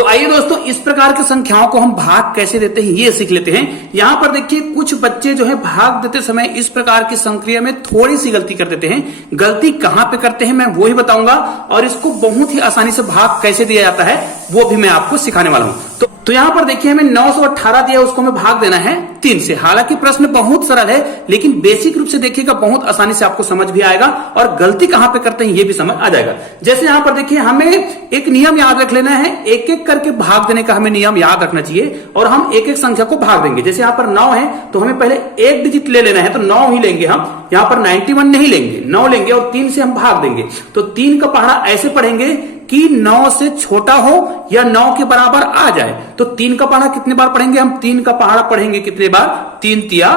तो आइए दोस्तों, इस प्रकार की संख्याओं को हम भाग कैसे देते हैं ये सीख लेते हैं। यहां पर देखिए कुछ बच्चे जो है भाग देते समय इस प्रकार की संक्रिया में थोड़ी सी गलती कर देते हैं। गलती कहां पे करते हैं मैं वो ही बताऊंगा, और इसको बहुत ही आसानी से भाग कैसे दिया जाता है वो भी मैं आपको सिखाने वाला हूं। तो यहां पर देखिए हमें 918 दिया, उसको हमें भाग देना है 3 से। हालांकि प्रश्न बहुत सरल है, लेकिन बेसिक रूप से देखिएगा बहुत आसानी से आपको समझ भी आएगा और गलती कहां पे करते हैं ये भी समझ आ जाएगा। जैसे यहां पर देखिए हमें एक नियम याद रख लेना है, एक एक करके भाग देने का हमें नियम याद रखना चाहिए और हम एक एक संख्या को भाग देंगे। जैसे यहां पर 9 है तो हमें पहले एक डिजिट ले लेना है, तो 9 ही लेंगे हम, यहां पर 91 नहीं लेंगे, 9 लेंगे और 3 से हम भाग देंगे। तो 3 का पहाड़ा ऐसे पढ़ेंगे कि 9 से छोटा हो या 9 के बराबर आ जाए। तो 3 का पहाड़ा कितने बार पढ़ेंगे हम? 3 का पहाड़ा पढ़ेंगे कितने बार? 3 तिया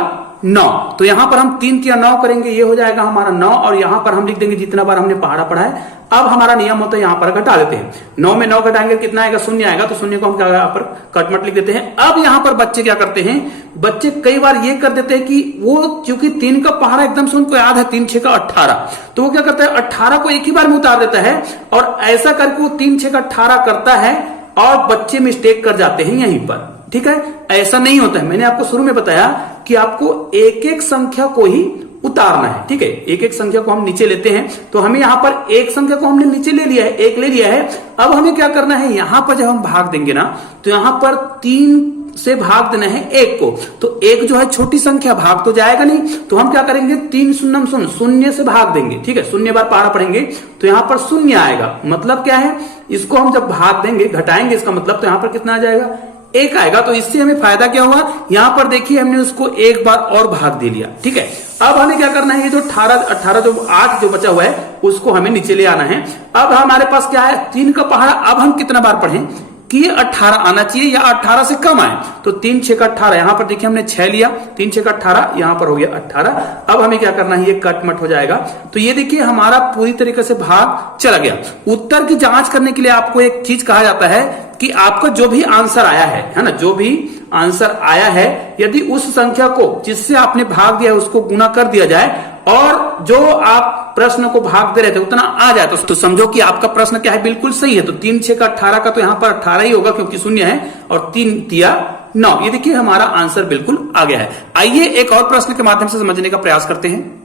9। तो यहां पर हम 3 तिया 9 करेंगे, ये हो जाएगा हमारा 9, और यहां पर हम लिख देंगे जितना बार हमने पहाड़ा पढ़ा है। अब हमारा नियम होता है यहां पर घटा देते हैं, 9 में 9 घटाएंगे कितना आएगा? 0 आएगा, तो 0 को हम क्या यहां पर कटमट लिख देते हैं। अब यहां पर बच्चे क्या करते हैं, बच्चे कई बार ये कर देते हैं कि वो क्योंकि 3 का पहाड़ा एकदम से उनको याद है, 3 6 का 18, तो वो क्या करता है 18 को एक ही बार में उतार देता है, और ऐसा करके वो 3 6 का 18 करता है और बच्चे मिस्टेक कर जाते हैं यहीं पर। ठीक है, ऐसा नहीं होता है। मैंने आपको शुरू में बताया कि आपको एक एक संख्या को ही उतारना है। ठीक है, एक एक संख्या को हम नीचे लेते हैं, तो हमें यहां पर एक संख्या को हमने नीचे ले लिया है, एक ले लिया है। अब हमें क्या करना है, यहां पर जब हम भाग देंगे ना, तो यहां पर 3 से भाग देना है 1 को। तो 1 जो है छोटी संख्या, भाग तो जाएगा नहीं, तो हम क्या करेंगे 3 शून्य शून्य से भाग देंगे। ठीक है, 0 बार पहाड़ा पढ़ेंगे तो यहां पर 0 आएगा। मतलब क्या है, इसको हम जब भाग देंगे, घटाएंगे इसका मतलब, तो यहां पर कितना आ जाएगा? 1 आएगा। तो इससे हमें फायदा क्या हुआ, यहां पर देखिए हमने उसको एक बार और भाग दे लिया। ठीक है, अब हमें क्या करना है, ये जो 18 जो 8 जो बचा हुआ है उसको हमें नीचे ले आना है। अब हमारे पास क्या है, 3 का पहाड़ा अब हम कितना बार पढ़ें कि ये 18 आना चाहिए या 18 से कम आए। तो 3 6 का 18, यहां पर देखिए हमने 6 लिया, 3 6 का 18, यहां पर हो गया 18। अब हमें क्या करना है, ये कटमट हो जाएगा। तो ये देखिए हमारा पूरी तरीके से भाग चला गया। उत्तर की जांच करने के लिए आपको एक चीज कहा जाता है कि आपका जो भी आंसर आया है ना, जो भी आंसर आया है, यदि उस संख्या को जिससे आपने भाग दिया है उसको गुना कर दिया जाए और जो आप प्रश्न को भाग दे रहे थे उतना आ जाए, तो समझो कि आपका प्रश्न क्या है, बिल्कुल सही है। तो 3 6 का 18 का तो यहां पर 18 ही होगा क्योंकि 0 है, और 3 तिया 9। ये देखिए हमारा आंसर बिल्कुल आ गया है। आइए एक और प्रश्न के माध्यम से समझने का प्रयास करते हैं।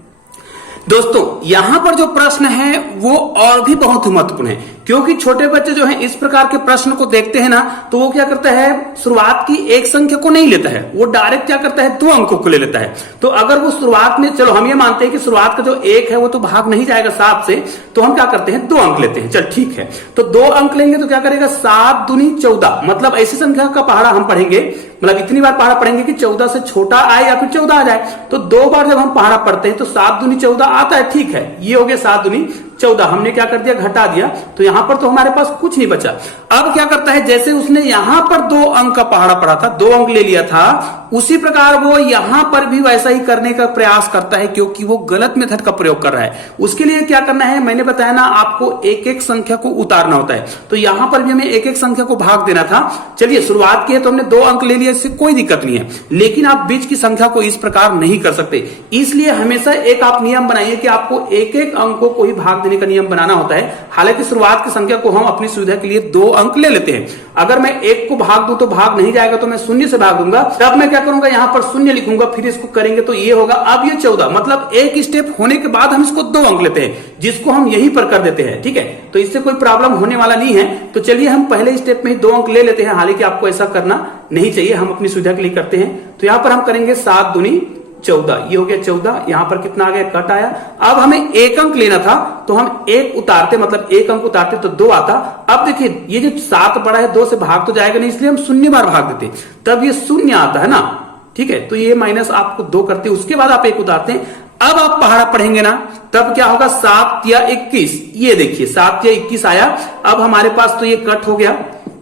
दोस्तों यहां पर जो प्रश्न है वो और भी बहुत ही महत्वपूर्ण है, क्योंकि छोटे बच्चे जो हैं इस प्रकार के प्रश्न को देखते हैं ना, तो वो क्या करता है, शुरुआत की एक संख्या को नहीं लेता है, वो डायरेक्ट क्या करता है 2 अंकों को ले लेता है। तो अगर वो शुरुआत में, चलो हम ये मानते हैं कि शुरुआत का जो 1 है वो तो भाग नहीं जाएगा 7 से, तो हम क्या करते हैं 2 अंक लेते हैं। चल ठीक है, तो 2 अंक लेंगे तो क्या करेगा, 7 दूनी 14, मतलब ऐसी संख्या का पहाड़ा हम पढ़ेंगे, मतलब इतनी बार पहाड़ा पढ़ेंगे कि 14 से छोटा आए या फिर 14 आ जाए। तो 2 बार जब हम पहाड़ा पढ़ते हैं तो 7 दूनी 14 आता है। ठीक है, ये हो गया 7 दूनी 14, हमने क्या कर दिया, घटा दिया, तो यहां पर तो हमारे पास कुछ नहीं बचा। अब क्या करता है, जैसे उसने यहां पर 2 अंक का पहाड़ा पढ़ा था, 2 अंक ले लिया था, उसी प्रकार वो यहां पर भी वैसा ही करने का प्रयास करता है, क्योंकि वो गलत मेथड का प्रयोग कर रहा है। उसके लिए क्या करना है, मैंने बताया ना आपको एक एक संख्या को उतारना होता है, तो यहां पर भी हमें एक एक संख्या को भाग देना था। चलिए शुरुआत की है तो हमने 2 अंक ले लिया, इससे कोई दिक्कत नहीं है, लेकिन आप बीच की संख्या को इस प्रकार नहीं कर सकते। इसलिए हमेशा एक आप नियम बनाइए कि आपको एक एक अंकों को ही भाग का नियम बनाना होता है। हालांकि शुरुआत की संख्या को हम अपनी सुविधा के लिए 2 अंक ले लेते हैं। अगर मैं 1 को भाग दूं तो भाग नहीं जाएगा, तो मैं 0 से भाग दूंगा, तब मैं क्या करूंगा, यहां पर 0 लिखूंगा, फिर इसको करेंगे तो ये होगा। अब ये 14, मतलब एक स्टेप होने के बाद हम इसको 2 अंक लेते हैं, जिसको हम यहीं पर कर देते हैं। ठीक है, तो इससे कोई प्रॉब्लम होने वाला नहीं है। तो चलिए हम पहले स्टेप में ही 2 अंक ले लेते हैं। हालांकि आपको ऐसा करना नहीं चाहिए, हम अपनी सुविधा के लिए करते हैं। तो यहां पर हम करेंगे 7 दूनी 14, ये हो गया 14, यहां पर कितना आ गया, कट आया। अब हमें 1 अंक लेना था, तो हम 1 उतारते, मतलब 1 अंक उतारते तो 2 आता। अब देखिए ये जो 7 बड़ा है, 2 से भाग तो जाएगा नहीं, इसलिए हम 0 बार भाग देते, तब ये 0 आता है ना। ठीक है, तो ये माइनस आपको 2 करते, उसके बाद आप 1 उतारते हैं। अब आप पहाड़ा पढ़ेंगे ना, तब क्या होगा, 7 या 21, ये देखिए 7 या 21 आया। अब हमारे पास तो ये कट हो गया।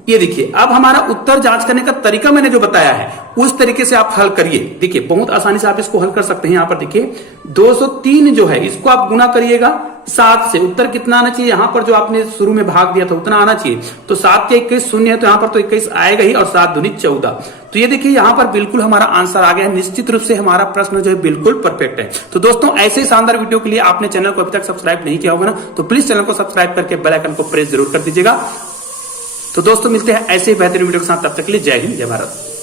ये देखिए अब हमारा उत्तर जांच करने का तरीका मैंने जो बताया है उस तरीके से आप हल करिए। देखिए बहुत आसानी से आप इसको हल कर सकते हैं। यहां पर देखिए 203 जो है इसको आप गुना करिएगा 7 से, उत्तर कितना आना चाहिए, यहां पर जो आपने शुरू में भाग दिया था उतना आना चाहिए। तो 7 के 21 शून्य है, तो यहां पर तो 21 आएगा ही, और 7 दूनी 14। तो ये देखिए यहां पर बिल्कुल हमारा आंसर आ गया। निश्चित रूप से हमारा प्रश्न जो है बिल्कुल परफेक्ट है। तो दोस्तों ऐसे ही शानदार वीडियो के लिए आपने चैनल को अभी तक सब्सक्राइब नहीं किया होगा ना, तो प्लीज चैनल को सब्सक्राइब करके बेल आइकन को प्रेस जरूर कर दीजिएगा। तो दोस्तों मिलते हैं ऐसे ही बेहतरीन वीडियो के साथ, तब तक के लिए जय हिंद जय भारत।